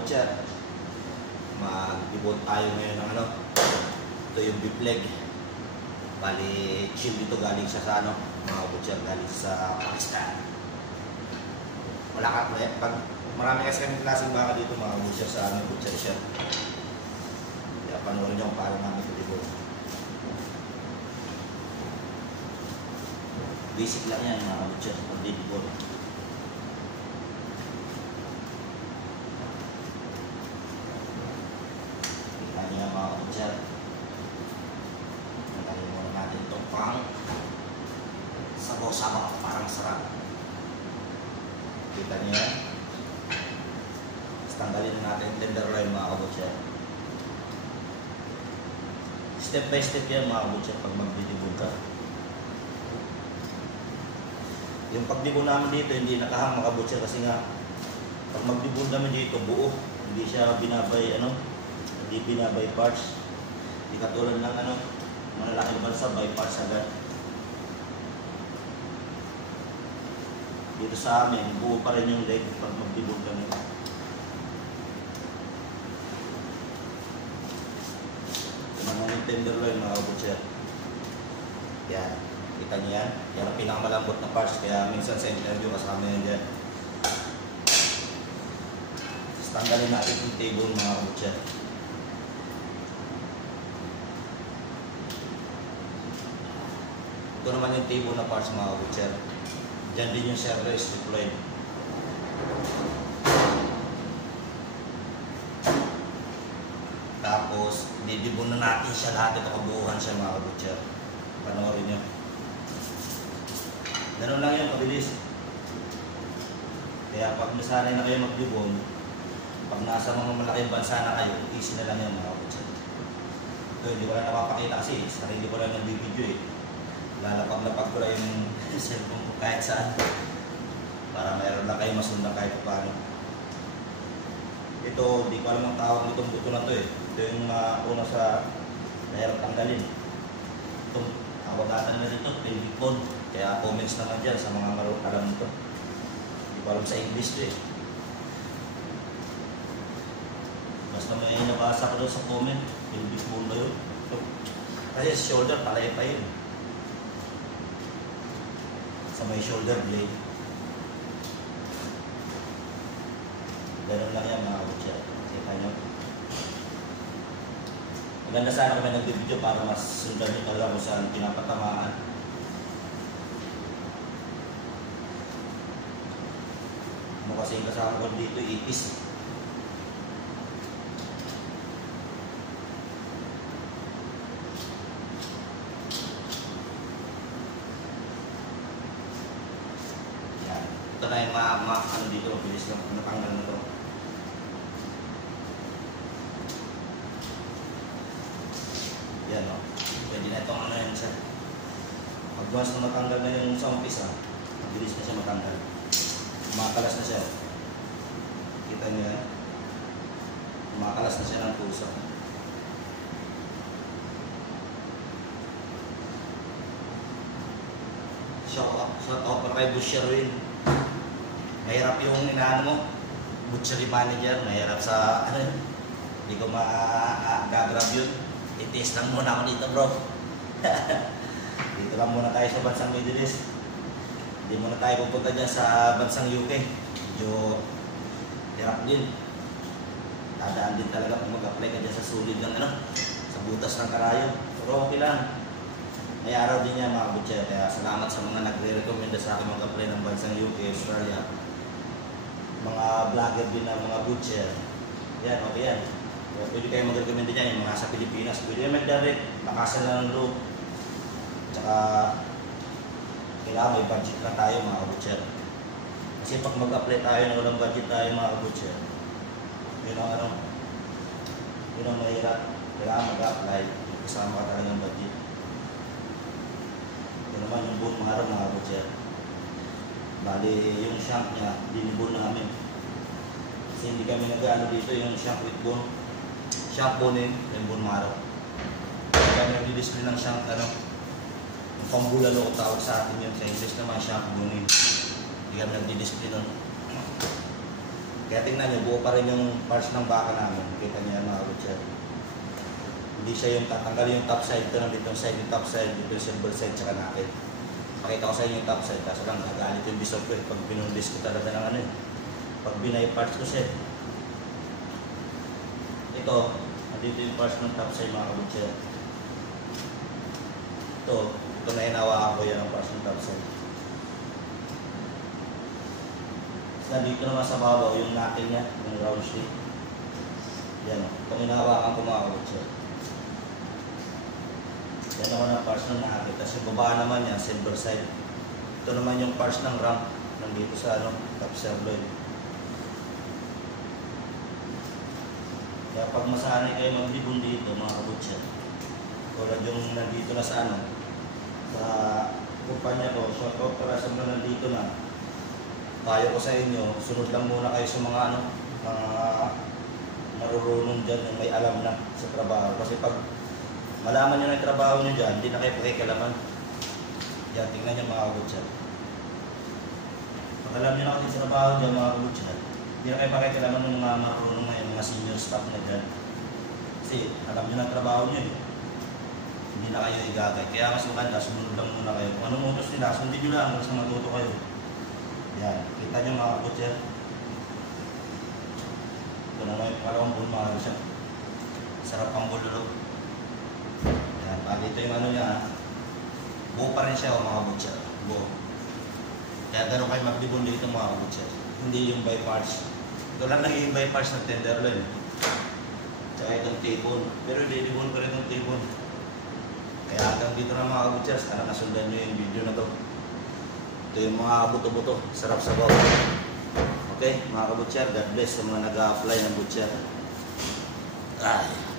butcher. Mag-debut tayo ngayon ng ano. Ito yung beef leg. Bali, chill dito galing siya sa ano, mga butcher galing sa Pakistan. Wala ka, pag marami kasi kami klaseng baka dito mga butcher sa ano, butcher siya. Kaya panoorin nyo kung paano namin ito debut. Basic lang yan mga butcher pag debut. Kita nyo yan mga butcher. Natayin muna natin itong pang sabaw-sabaw, parang sarap. Kita nyo yan. Tapos tanggalin na natin tenderloin mga butcher. Step by step yan mga butcher pag magdidibon ka. Yung pagdibon namin dito hindi nakahang mga butcher kasi nga pag magdibon namin dito buo, hindi siya binabay ano, hindi binabay parts. Hindi katulad ng ano, malalaking bansa by parts agad. Dito sa amin, buo pa rin yung leg pag magdibon kami. Ito naman yung tenderloin mga butcher. Yan. Kita niyo yan? Yan ang pinakamalambot na parts. Kaya minsan sa interview kasama yan dyan. Tapos tanggalin natin yung table mga butcher. Ito naman yung table na parts mga butcher. Diyan din yung servo deployed. Tapos didibon na natin siya lahat. Ito kabuuhan siya mga butcher. Panoorin nyo. Ganun lang yung kabilis. Kaya pag nasanay na kayo magdibon, pag nasa mga malaking bansa na kayo, easy na lang yung mga butcher. Ito, hindi ko lang napapakita kasi sarili ko lang nag-video eh. Lalapag-lapag ko lang yung cellphone ko kahit saan. Para mayroon lang kayo masundan kahit paano. Ito, hindi ko alam ang tawag nitong buto na to eh. Ito yung una sa mahirap tanggalin. Ito, tawagatan na dito, pelvic bone. Kaya comments naman dyan sa mga marunong alam nito. Hindi ko alam sa English to eh. Basta may nabasa ko doon sa comment, pelvic bone ba yun? Ito. Kasi shoulder, palay pa yun. Sa may shoulder blade. Ganun lang yan mga butcher. Kita nyo. Maganda sana kami nag-video para mas sundan nyo talaga kung saan pinapatamaan. Kasi yung kasama ko dito ipis. Yan. Ito na yung ano dito, mabilis lang natanggal na ito. Yan o. Pwede na itong ano yan siya. Pag once na matanggal na yung sa umpisa, mabilis na siya matanggal. Kumakalas na siya. Kita niyo yan? Kumakalas na siya ng puso. Shout out pa kay Bush Sherwin. Mahirap yung inaano mo. Butchery manager. Mahirap sa ano. Hindi ko ma-grab yun. I-test lang muna ako dito bro. Dito lang muna tayo sa bansang Middle East. Hindi muna tayo pupunta dyan sa bansang UK. Medyo hirap din. Dadaan din talaga kung mag-apply ka dyan sa sulid ng ano, sa butas ng karayo. Pero okay lang. May araw din yan mga butcher. Kaya salamat sa mga nagre-recommenda sa akin mag-apply ng bansang UK, Australia. Mga vlogger din ng mga butcher. Yan, okay yan. Pwede kayo mag-recommenda dyan yung mga sa Pilipinas. Pwede kayo mag-direct. Lakasan lang ng loob. Tsaka kailangan may budget na tayo mga butcher. Kasi pag mag-apply tayo na walang budget tayo mga butcher, yun ang ano, yun ang mahirap. Kailangan mag-apply, kasama ka tayo ng budget. Yun naman yung buong mga butcher. Bali yung shank niya, dinibon namin. Kasi hindi kami nag-ano dito yung shank with bone. Shank bonein, yung bone marrow. Hindi kami nag-display ng shank ano. Pambulalo ko tawag sa atin yun. Sa English naman, shank bonein. Hindi kami nagdi-display nun. Kaya tingnan nyo, buo pa rin yung parts ng baka namin. Kita nyo yan mga kabutcher. Hindi siya yung tatanggalin yung top side. Ito lang dito yung side, yung top side, dito yung silver side, tsaka natin. Pakita ko sa inyo yung top side, kaso lang nagalit yung bisog ko pag binundis ko talaga ng ano eh. Pag binay parts ko siya. Ito, nandito yung parts ng top side mga kabutcher. Ito na hinawakan ko yan ang parts ng top side. Nandito naman sa babaw yung natin niya, yung round stick. Yan o, itong hinawakan ko mga kabutcher. Yan naman ang parts ng natin. Tapos yung baba naman yan, silver side. Ito naman yung parts ng ramp, nandito sa top sirloin. Kaya pag masanay kayo maglibon dito mga kabutcher, tulad yung nandito na sa sa kumpanya ko, short out para sa mga nandito na, payo ko sa inyo, sunod lang muna kayo sa mga marurunong dyan, yung may alam na sa trabaho. Kasi pag malaman nyo na yung trabaho nyo dyan, hindi na kayo pakikalaman. Yan, tingnan nyo mga kabutcher. Pag alam nyo na kasi sa trabaho dyan mga kabutcher, hindi na kayo pakikalaman ng mga marunong na yung mga senior staff na dyan. Kasi alam nyo na ang trabaho nyo eh. Hindi na kayo igagay. Kaya mas maganda, sumunod lang muna kayo. Kung anong utos nila, sundin nyo lang hanggang sa matuto kayo. Yan, kita nyo mga kabutcher. Ito na lang yung pangalawang bull mga kabutcher. Sarap ang bululog. Yan, dito yung niya. Buo pa rin siya mga kabutcher. Buo. Kaya gano'n kayo maglibon dito mga kabutcher. Hindi yung by parts. Ito lang naging by parts ng tenderloin. Tsaka itong table. Pero lilibon ko rin itong table. Kaya hanggang dito na mga kabutcher. Sana nasundan nyo yung video na to. Ito yung mga buto-buto. Sarap sa bawah. Okay, mga kabutcher. God bless sa mga nag-a-apply ng butcher. Ay.